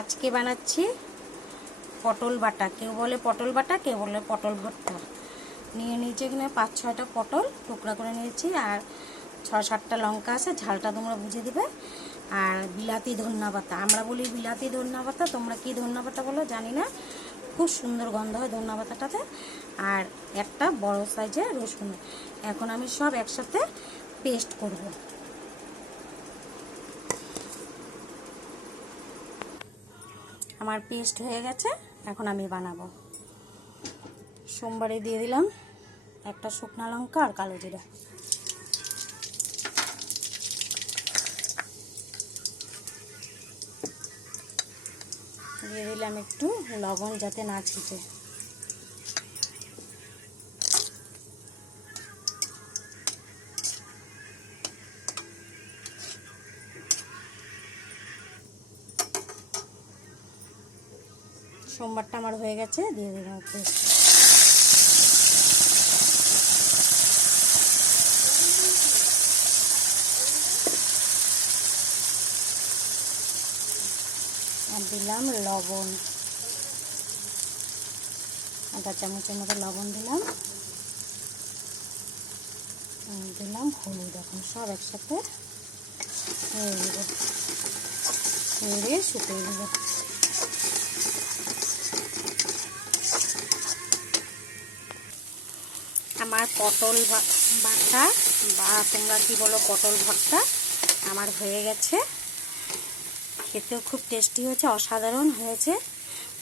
আজকে বানাচ্ছি পটল বাটা। কেউ বলে পটল বাটা, কেউ বলে পটল ভর্তা। নিয়ে নিয়েছি এখানে 5-6টা পটল টুকরা করে নিয়েছি, আর 6-7টা লঙ্কা আছে, ঝালটা তোমরা বুঝে দিবে। আর বিলাতি ধনিয়া পাতা, আমরা বলি বিলাতি ধনিয়া পাতা, তোমরা কি ধনিয়া পাতা বলো জানি না। খুব সুন্দর গন্ধ হয় ধনিয়া পাতাটাতে। আর একটা বড় সাইজের রসুন। এখন আমি সব একসাথে পেস্ট করব। আমার পেস্ট হয়ে গেছে, এখন আমি বানাবো। সোমবারে দিয়ে দিলাম একটা শুকনো লঙ্কা আর কালো জিরা। দিয়ে দিলাম একটু লবণ যাতে না ছিটে। সোমবারটা আমার হয়ে গেছে, দিয়ে দিলাম পেস্ট। আর দিলাম লবণ, আধা চামচের মতো লবণ দিলাম। দিলাম হলুদ। এখন সব একসাথে নেড়ে শুকিয়ে দেবো। আমার পটল বাটা বা তোমরা কি বলো পটল ভর্তা আমার হয়ে গেছে। খেতেও খুব টেস্টি হয়েছে, অসাধারণ হয়েছে,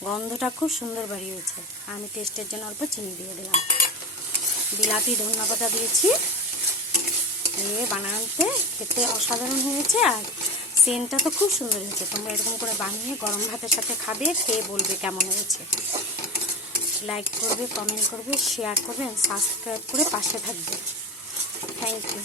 গন্ধটা খুব সুন্দর বেরিয়েছে। আমি টেস্টের জন্য অল্প চিনি দিয়ে দিলাম, বিলাতি ধনিয়া পাতা দিয়েছি। দিয়ে বানাতে খেতে অসাধারণ হয়েছে, আর সেন্টটা তো খুব সুন্দর হয়েছে। তোমরা এরকম করে বানিয়ে গরম ভাতের সাথে খাবে, খেয়ে বলবে কেমন হয়েছে। লাইক করবে, কমেন্ট করবে, শেয়ার করবে, সাবস্ক্রাইব করে পাশে থাকবে। Thank you.